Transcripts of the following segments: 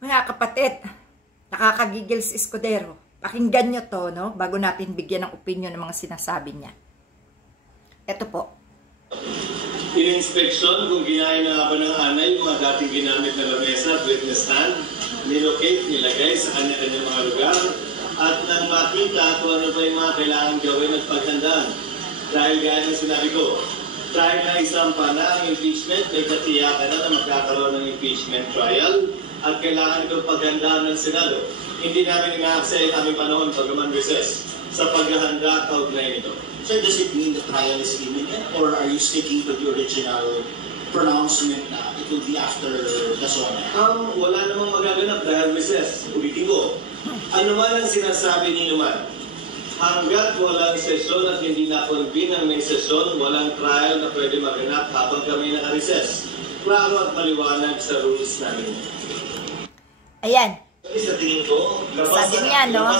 Mga kapatid, nakakagigil si Escudero. Pakinggan nyo to, no? Bago natin bigyan ng opinion ng mga sinasabi niya. Ito po. In-inspection kung ginaya na ba ng anay yung mga dating ginamit na lamesa, witness stand, nilocate, nilagay sa kanya-kanyang mga lugar, at nang makita kung ano pa yung mga kailangan gawin at paghandaan. Dahil gaya ng sinabi ko, dahil na isampa na ang impeachment, may katiyakan na magkakaroon ng impeachment trial at kailangan itong paghandaan ng Senado. Hindi namin ina-accept ang aming panahon pagkaman recess sa paghahanda kaugnay nito. So does it mean the trial is imminent or are you sticking to the original pronouncement na it will be after the SONA? Wala namang magaganap dahil recess. Ulitin ko, ano man ang sinasabi ni Numan, hanggat walang sesyon at hindi na-convene ang may sesyon, walang trial na pwede maganap habang kami naka-recess. Klaro at maliwanag sa rules namin. Ayan. Sa tingin ko, sabi niya, no?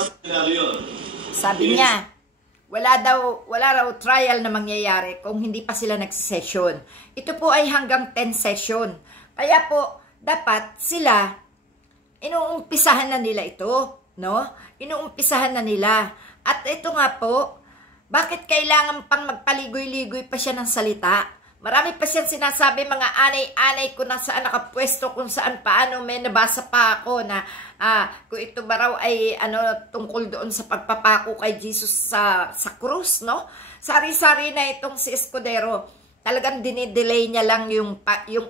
Sabi niya, wala raw trial na mangyayari kung hindi pa sila nagsisesyon. Ito po ay hanggang 10 session. Kaya po, dapat sila, inuumpisahan na nila ito, no? Inuumpisahan na nila. At ito nga po, bakit kailangan pang magpaligoy-ligoy pa siya ng salita? Marami pa siyang sinasabi, mga anay-anay kung saan nakapwesto, kung saan paano. May nabasa pa ako na kung ito ba raw ay tungkol doon sa pagpapako kay Jesus sa krus, no? Sari-sari na itong si Escudero. Talagang dinidelay niya lang yung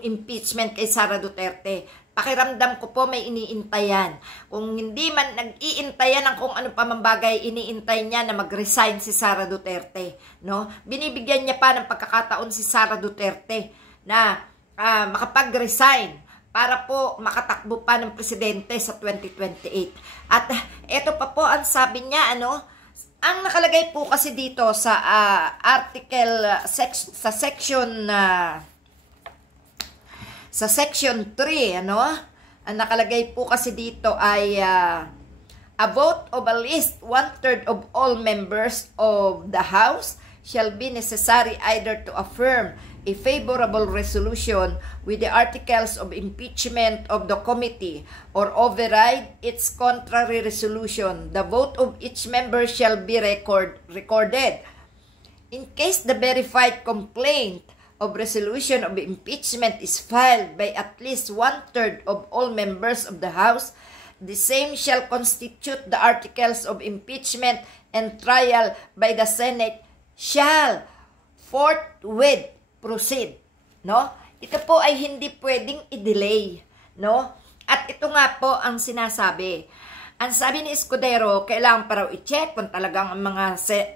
impeachment kay Sara Duterte. Pakiramdam ko po may iniintayan. Kung hindi man nag-iintayan ng kung ano pa man bagay, iniintay niya na mag-resign si Sara Duterte, no? Binibigyan niya pa ng pagkakataon si Sara Duterte na makapag-resign para po makatakbo pa ng presidente sa 2028. At ito pa po ang sabi niya, ang nakalagay po kasi dito sa sa section 3, ang nakalagay po kasi dito ay a vote of at least 1/3 of all members of the House shall be necessary either to affirm a favorable resolution with the articles of impeachment of the committee or override its contrary resolution. The vote of each member shall be recorded. In case the verified complaint of resolution of impeachment is filed by at least 1/3 of all members of the House, the same shall constitute the articles of impeachment, and trial by the Senate shall forthwith proceed. No? Ito po ay hindi pwedeng i-delay. No? At ito nga po ang sinasabi. Ang sabi ni Escudero, kailangan pa raw i-check kung talagang ang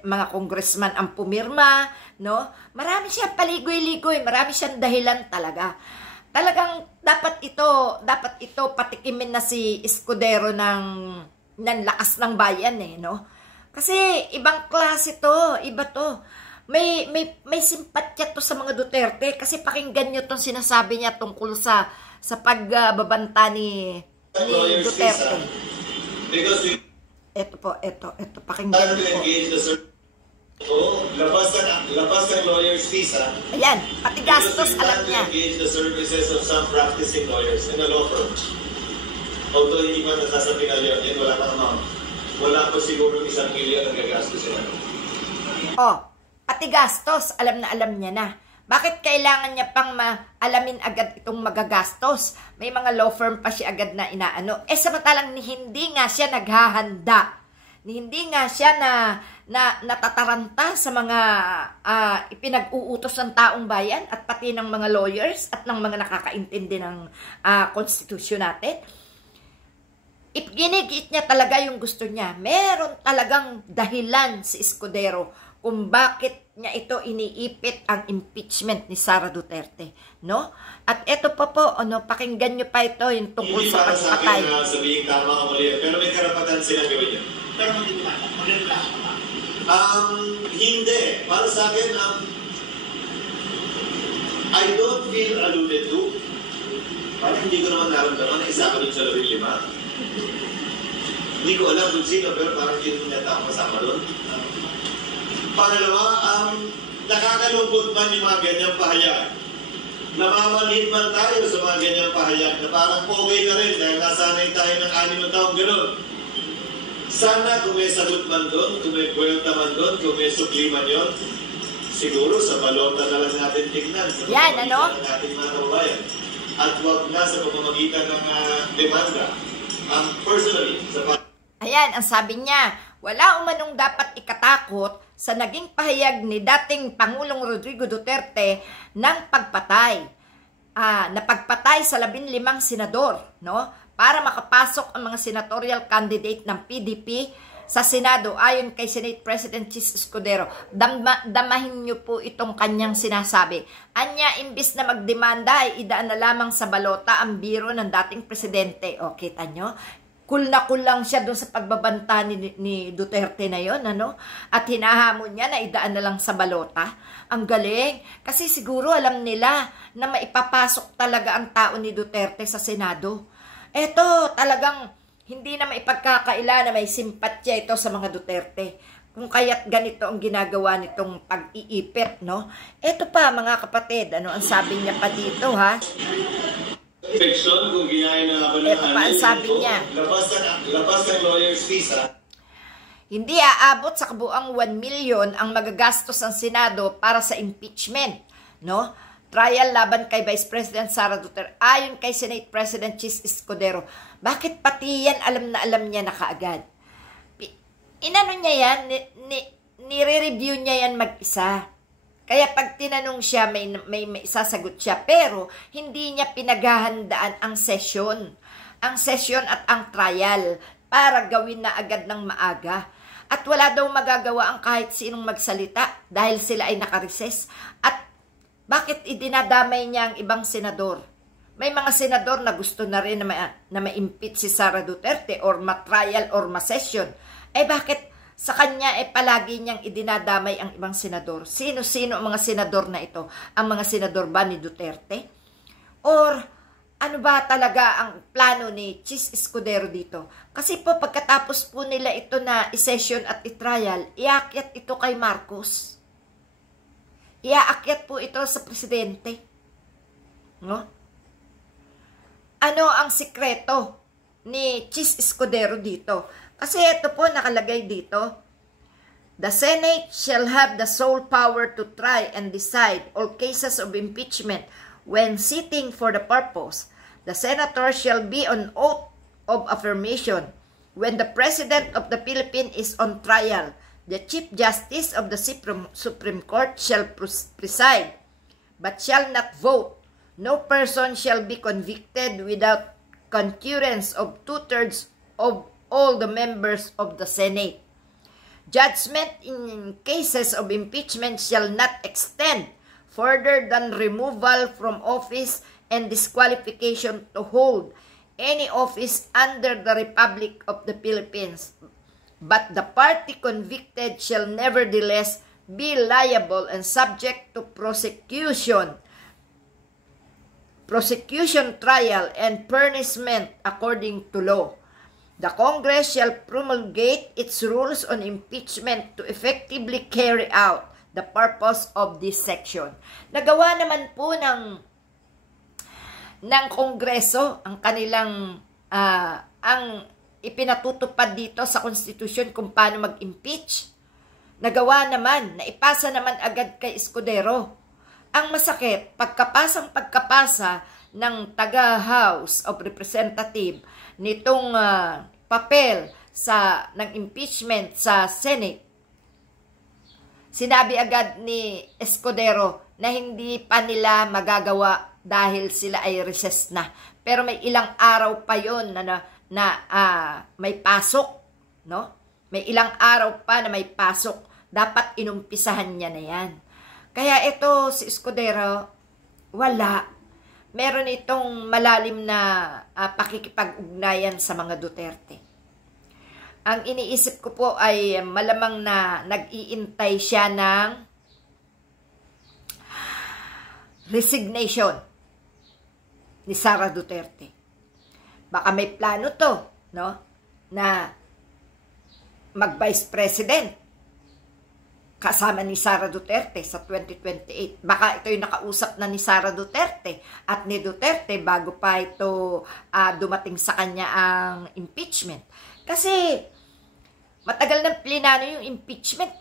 mga congressman ang pumirma, no? Marami siyang paligoy-ligoy, marami siyang dahilan talaga. Talagang dapat ito patikimin na si Escudero ng lakas ng bayan, no? Kasi ibang klase to, iba to. May simpatya to sa mga Duterte kasi pakinggan niyo tong sinasabi niya tungkol sa pagbabanta ni Duterte. Ito po, pakinggan niyo po. Labas ng lawyer's fees, ha? Ayan, pati gastos, alam niya. Engage the services of some practicing lawyers in a law firm. Although hindi pa nasasabi na yun, wala pa naman. Wala pa siguro 1 milyon ang gagastos yun. Pati gastos, alam niya na. Bakit kailangan niya pang alamin agad itong magagastos? May mga law firm pa siya agad na inaano. Samantalang hindi nga siya naghahanda. Hindi nga siya natataranta sa mga ipinag-uutos ng taong bayan at pati ng mga lawyers at ng mga nakakaintindi ng konstitusyon natin. Ginigit niya talaga yung gusto niya. Meron talagang dahilan si Escudero kung bakit niya ito iniipit ang impeachment ni Sara Duterte, no? At ito pa po, pakinggan niyo pa ito yung tungkol sa pagpatay. Hindi para sa akin na sabihin tama o mali, pero may karapatan sila gawin yan. Pero hindi maganda. Hindi. Para sa akin, I don't feel alluded to. Parang hindi ko naman naramdaman na isa ko dun sa 15. Hindi ko alam kung sino, pero parang hindi niya tao kasama doon. Pangalawa, nakakalungkot man yung mga ganyang pahayaan. Namamanhid man tayo sa mga ganyang pahayag na parang okay na rin dahil nasanay tayo ng 6 na taong gano'n. Sana kung may sagot man doon, kung may kwenta man doon, kung may supliman yun, siguro sa balota na lang natin tignan sa pamamagitan ng ating mga kababayan. At huwag na sa pamamagitan ng demanda. Personally, ayan, ang sabi niya, wala umanong dapat ikatakot sa naging pahayag ni dating Pangulong Rodrigo Duterte ng pagpatay. Napagpatay sa 15 senador, no? Para makapasok ang mga senatorial candidate ng PDP sa Senado ayon kay Senate President Chis Escudero. Damahin niyo po itong kanyang sinasabi. Anya, imbis na magdemanda ay idaan na lamang sa balota ang biro ng dating presidente. O, kita nyo? Cool na cool lang siya doon sa pagbabanta ni Duterte na yon, ano? At hinahamon niya na idaan na lang sa balota. Ang galing. Kasi siguro alam nila na maipapasok talaga ang tao ni Duterte sa Senado. Eto, talagang hindi na maipagkakaila na may simpatya ito sa mga Duterte. Kung kaya't ganito ang ginagawa nitong pag-iipit, no? Eto pa, mga kapatid, ano ang sabi niya pa dito, ha? Infection, kung ginaya na ba ito pa ang sabi niya. Labas ng lawyer's fees, ha? Hindi aabot sa kabuang 1 million ang magagastos ng Senado para sa impeachment, no? Trial laban kay Vice President Sara Duterte ayon kay Senate President Chis Escudero. Bakit pati yan alam niya na kaagad? Inano niya yan, nire-review niya yan mag-isa. Kaya pag tinanong siya, may isasagot siya. Pero hindi niya pinaghahandaan ang session. Ang session at ang trial para gawin na agad ng maaga. At wala daw magagawa ang kahit sinong magsalita dahil sila ay nakareses. At bakit idinadamay niya ang ibang senador? May mga senador na gusto na rin na ma-impeach si Sara Duterte or ma-trial or ma-session. Bakit sa kanya palagi niyang idinadamay ang ibang senador? Sino-sino ang mga senador na ito? Ang mga senador ba ni Duterte? Or ano ba talaga ang plano ni Chis Escudero dito? Kasi po pagkatapos po nila ito na i-session at i-trial, iakyat ito kay Marcos. Iaakyat po ito sa presidente. No? Ano ang sikreto ni Chis Escudero dito? Kasi ito po nakalagay dito. The Senate shall have the sole power to try and decide all cases of impeachment when sitting for the purpose. The senator shall be on oath of affirmation when the President of the Philippines is on trial. The Chief Justice of the Supreme Court shall preside, but shall not vote. No person shall be convicted without concurrence of 2/3 of all the members of the Senate. Judgment in cases of impeachment shall not extend further than removal from office and disqualification to hold any office under the Republic of the Philippines. But the party convicted shall nevertheless be liable and subject to prosecution, trial, and punishment according to law. The Congress shall promulgate its rules on impeachment to effectively carry out the purpose of this section. Nagawa naman po ng Kongreso ang kanilang ang ipinatutupad dito sa konstitusyon kung paano mag-impeach. Nagawa naman, naipasa naman agad kay Escudero. Ang masakit, pagkapasa ng taga-House of Representative nitong papel ng impeachment sa Senate, sinabi agad ni Escudero na hindi pa nila magagawa dahil sila ay recess na. Pero may ilang araw pa yon na may pasok, no? May ilang araw pa na may pasok. Dapat inumpisahan niya na yan. Kaya ito si Escudero, wala. Meron itong malalim na pakikipag-ugnayan sa mga Duterte. Ang iniisip ko po ay malamang na nag-iintay siya ng resignation ni Sara Duterte. Baka may plano to, no? Na mag-vice president. kasama ni Sara Duterte sa 2028. Baka ito yung nakausap na ni Sara Duterte at ni Duterte bago pa ito dumating sa kanya ang impeachment. Kasi matagal ng plinano yung impeachment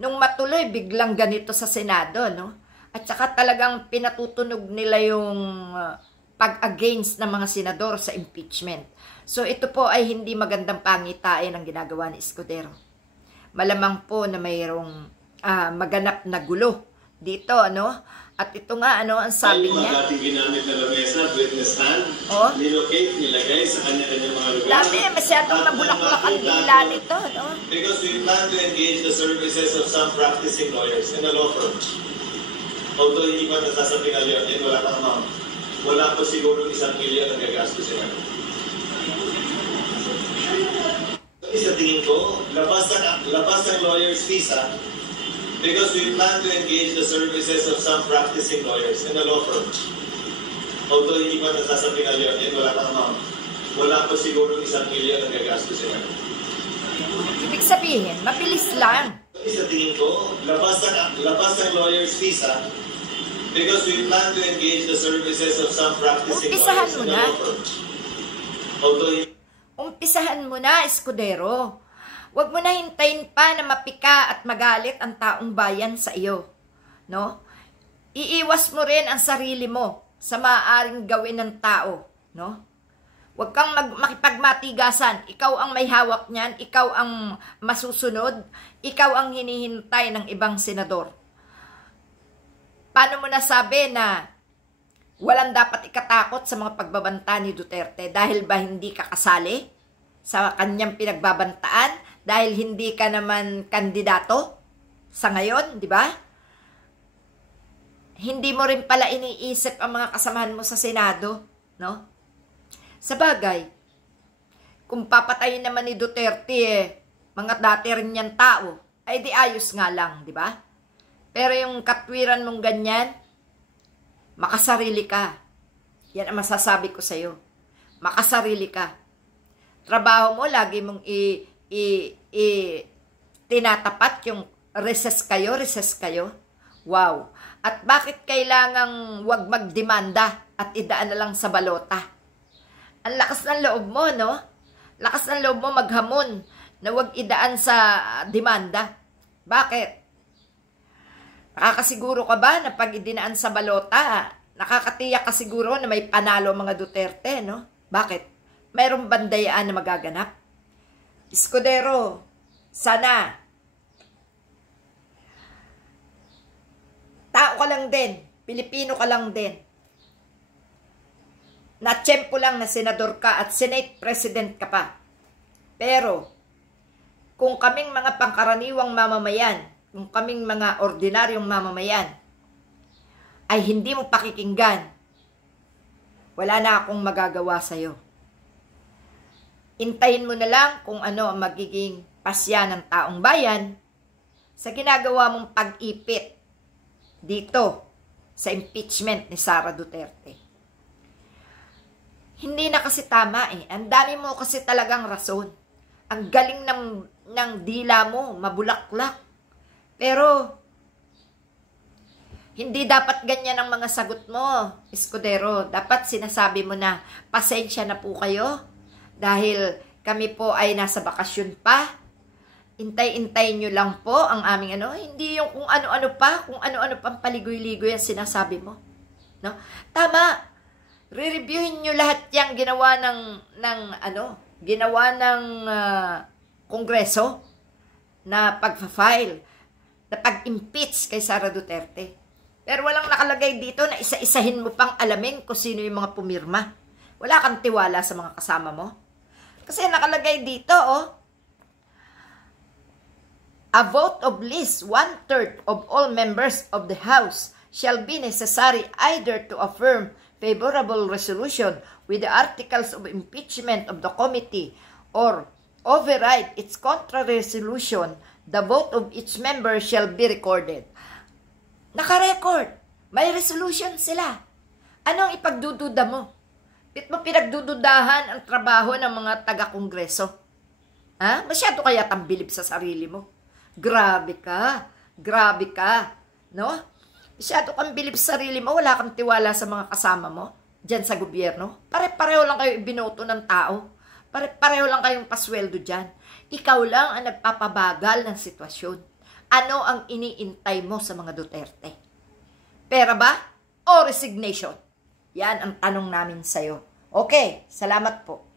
Nung matuloy, biglang ganito sa Senado, no? At saka talagang pinatutunog nila yung pag-against ng mga senador sa impeachment. So ito po ay hindi magandang pangitain ang ginagawa ni Escudero. Malamang po na mayroong maganap na gulo dito, ano? At ito nga, ano, ang sabi niya. Yung mga dating ginamit na lamesa, witness stand, nilocate, nilagay sa kanya-kanya mga lugar. Dami, masyadong nabulak-bulak ang dila nito, no? Because we plan to engage the services of some practicing lawyers in a law firm. Although hindi pa nasasabing alyan, wala pang amount. Wala pa siguro 1 milyon ang gagastos sila. Sa tingin ko, labas ang lawyer's fees, because we plan to engage the services of some practicing lawyers in a law firm. Although hindi pa nasasabing alyan, wala pang amount. Wala pa siguro 1 milyon ang gagastos sila. Ibig sabihin, mabilis lang. Sa tingin ko, labas ang lawyer's fees, because we plan to engage the services of some practicing lawyers in a law firm. Although Umpisahan mo na, Escudero. Huwag mo na hintayin pa na mapika at magalit ang taong bayan sa iyo. No? Iiwas mo rin ang sarili mo sa maaaring gawin ng tao. No? Huwag kang makipagmatigasan. Ikaw ang may hawak niyan. Ikaw ang masusunod. Ikaw ang hinihintay ng ibang senador. Paano mo nasabi na walang dapat ikatakot sa mga pagbabanta ni Duterte? Dahil ba hindi ka kasali sa kanyang pinagbabantaan? Dahil hindi ka naman kandidato sa ngayon, di ba? Hindi mo rin pala iniisip ang mga kasamahan mo sa Senado, no? Sa bagay, kung papatayin naman ni Duterte, mga dati rin niyang tao, ay di ayos nga lang, di ba? Pero yung katwiran mong ganyan, makasarili ka. Yan ang masasabi ko sa'yo. Makasarili ka. Trabaho mo, lagi mong tinatapat yung recess kayo. Wow. At bakit kailangang wag magdemanda at idaan na lang sa balota? Ang lakas ng loob mo, no? Lakas ng loob mo maghamon na wag idaan sa demanda. Bakit? Nakakasiguro ka ba na pag idinaan sa balota, nakakatiyak ka siguro na may panalo mga Duterte, no? Bakit? Mayroong bandayaan na magaganap? Escudero, sana tao ka lang din, Pilipino ka lang din. Natsyempo lang na senador ka at Senate President ka pa. Pero, kung kaming mga pangkaraniwang mamamayan, kung kaming mga ordinaryong mamamayan, ay hindi mo pakikinggan, wala na akong magagawa sa'yo. Intayin mo na lang kung ano ang magiging pasya ng taong bayan sa ginagawa mong pag-ipit dito sa impeachment ni Sara Duterte. Hindi na kasi tama Ang dami mo kasi talagang rason. Ang galing ng dila mo, mabulaklak. Pero, hindi dapat ganyan ang mga sagot mo, Escudero. Dapat sinasabi mo na, pasensya na po kayo dahil kami po ay nasa bakasyon pa. Intay-intay nyo lang po ang aming hindi yung kung ano-ano pang paligoy-ligoy ang sinasabi mo. No? Tama. Re-reviewin nyo lahat yung ginawa ng Kongreso na pag-file, na pag-impeach kay Sara Duterte. Pero walang nakalagay dito na isa-isahin mo pang alamin kung sino yung mga pumirma. Wala kang tiwala sa mga kasama mo. Kasi nakalagay dito, a vote of least 1/3 of all members of the House shall be necessary either to affirm favorable resolution with the articles of impeachment of the committee or override its contrary resolution. The vote of each member shall be recorded. Naka-record. May resolution sila. Anong ipagdududa mo? Bit mo pinagdududahan ang trabaho ng mga taga-kongreso? Masyado kaya tambilib sa sarili mo? Grabe ka. Grabe ka, no? Masyado kang bilib sa sarili mo, wala kang tiwala sa mga kasama mo dyan sa gobyerno. Pare-pareho lang kayo ibinoto ng tao. Pare-pareho lang kayong pasweldo dyan. Ikaw lang ang nagpapabagal ng sitwasyon. Ano ang iniintay mo sa mga Duterte? Pera ba o resignation? Yan ang tanong namin sa'yo. Okay, salamat po.